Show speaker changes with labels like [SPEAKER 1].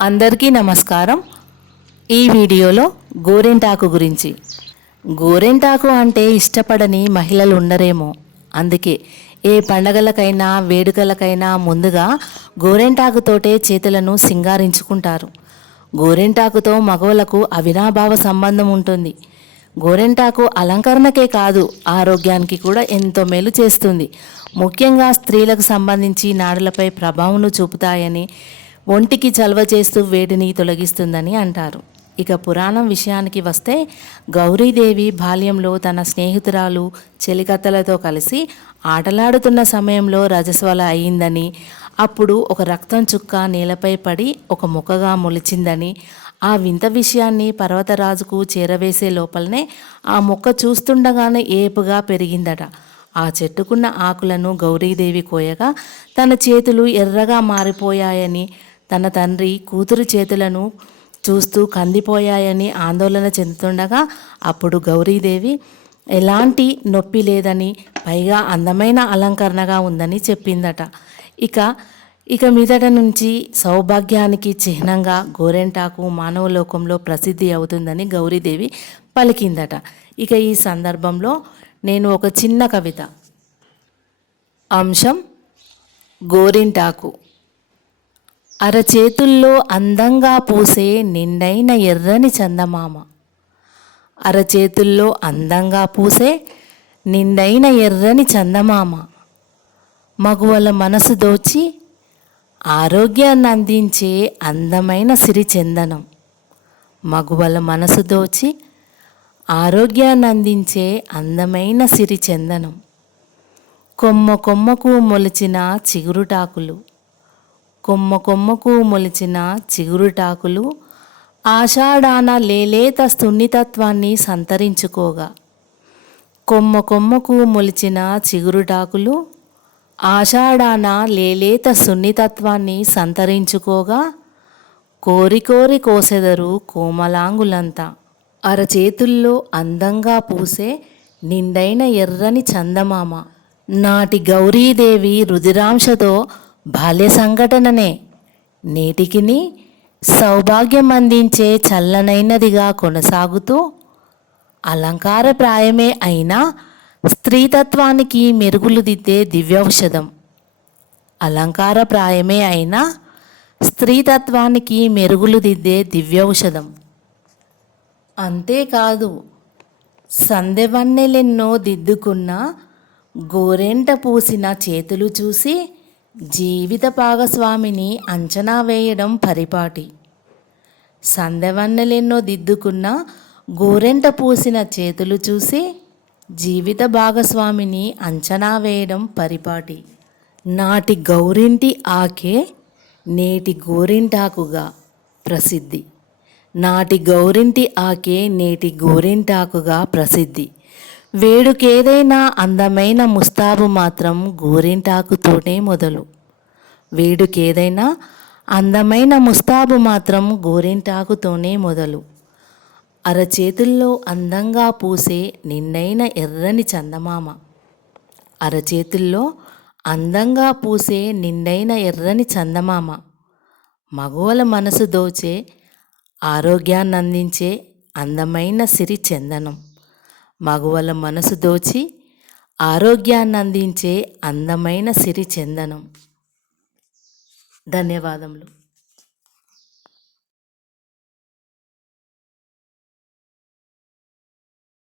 [SPEAKER 1] అందరికీ నమస్కారం. ఈ వీడియోలో గోరెంటాకు గురించి. గోరెంటాకు అంటే ఇష్టపడని మహిళలు ఉండరేమో. అందుకే ఏ పండగలకైనా వేడుకలకైనా ముందుగా గోరెంటాకుతోటే చేతులను సింగారించుకుంటారు. గోరెంటాకుతో మగవలకు అవినాభావ సంబంధం ఉంటుంది. గోరెంటాకు అలంకరణకే కాదు ఆరోగ్యానికి కూడా ఎంతో మేలు చేస్తుంది. ముఖ్యంగా స్త్రీలకు సంబంధించి నాడులపై ప్రభావం చూపుతాయని ఒంటికి చలవ చేస్తూ వేడిని తొలగిస్తుందని అంటారు. ఇక పురాణం విషయానికి వస్తే గౌరీదేవి బాల్యంలో తన స్నేహితురాలు చెలికత్తలతో కలిసి ఆటలాడుతున్న సమయంలో రజస్వల అయిందని అప్పుడు ఒక రక్తం చుక్క నేలపై పడి ఒక మొక్కగా మొలిచిందని ఆ వింత విషయాన్ని పర్వతరాజుకు చేరవేసే లోపలనే ఆ మొక్క చూస్తుండగానే ఏపుగా పెరిగిందట. ఆ చెట్టుకున్న ఆకులను గౌరీదేవి కోయగా తన చేతులు ఎర్రగా మారిపోయాయని తన తండ్రి కూతురు చేతులను చూస్తూ కందిపోయాయని ఆందోళన చెందుతుండగా అప్పుడు గౌరీదేవి ఎలాంటి నొప్పి లేదని పైగా అందమైన అలంకరణగా ఉందని చెప్పిందట. ఇక ఇక మీదట నుంచి సౌభాగ్యానికి చిహ్నంగా గోరెంటాకు మానవ లోకంలో ప్రసిద్ధి అవుతుందని గౌరీదేవి పలికిందట. ఇక ఈ సందర్భంలో నేను ఒక చిన్న కవిత. అంశం గోరింటాకు. అరచేతుల్లో అందంగా పూసే నిండైన ఎర్రని చందమామ. అరచేతుల్లో అందంగా పూసే నిండైన ఎర్రని చందమామ. మగువల మనసు దోచి ఆరోగ్యాన్ని అందించే అందమైన సిరి చందనం. మగువల మనసు దోచి ఆరోగ్యాన్ని అందించే అందమైన సిరి చందనం. కొమ్మ కొమ్మకు మొలిచిన చిగురుటాకులు. కొమ్మ కొమ్మకు మొలిచిన చిగురుటాకులు ఆషాఢాన లేలేత సున్నితత్వాన్ని సంతరించుకోగా. కొమ్మ కొమ్మకు మొలిచిన చిగురుటాకులు ఆషాఢాన లేలేత సున్నితత్వాన్ని సంతరించుకోగా కోరి కోరి కోసెదరు కోమలాంగులంతా. అరచేతుల్లో అందంగా పూసే నిండైన ఎర్రని చందమామ. నాటి గౌరీదేవి రుధిరాంశతో బాల్య సంఘటననే. నేటికిని సౌభాగ్యం అందించే చల్లనైనదిగా కొనసాగుతూ అలంకారప్రాయమే అయినా స్త్రీతత్వానికి మెరుగులు దిద్దే దివ్యౌషధం. అలంకారప్రాయమే అయినా స్త్రీతత్వానికి మెరుగులు దిద్దే దివ్యౌషధం. అంతేకాదు సందెవన్నెలెన్నో దిద్దుకున్న గోరెంట పూసిన చేతులు చూసి జీవిత భాగస్వామిని అంచనా వేయడం పరిపాటి. సందెవన్నెలెన్నో దిద్దుకున్న గోరెంట పూసిన చేతులు చూసి జీవిత భాగస్వామిని అంచనా వేయడం పరిపాటి. నాటి గౌరింటి ఆకే నేటి గోరింటాకుగా ప్రసిద్ధి. నాటి గౌరింటి ఆకే నేటి గోరింటాకుగా ప్రసిద్ధి. వేడుకేదైనా అందమైన ముస్తాబు మాత్రం గోరింటాకుతోనే మొదలు. వేడుకేదైనా అందమైన ముస్తాబు మాత్రం గోరింటాకుతోనే మొదలు. అరచేతుల్లో అందంగా పూసే నిండైన ఎర్రని చందమామ. అరచేతుల్లో అందంగా పూసే నిండైన ఎర్రని చందమామ. మగోల మనసు దోచే ఆరోగ్యాన్నందించే అందమైన సిరి చందనం. మగువల మనసు దోచి ఆరోగ్యాన్ని అందించే అందమైన సిరి చందనం. ధన్యవాదములు.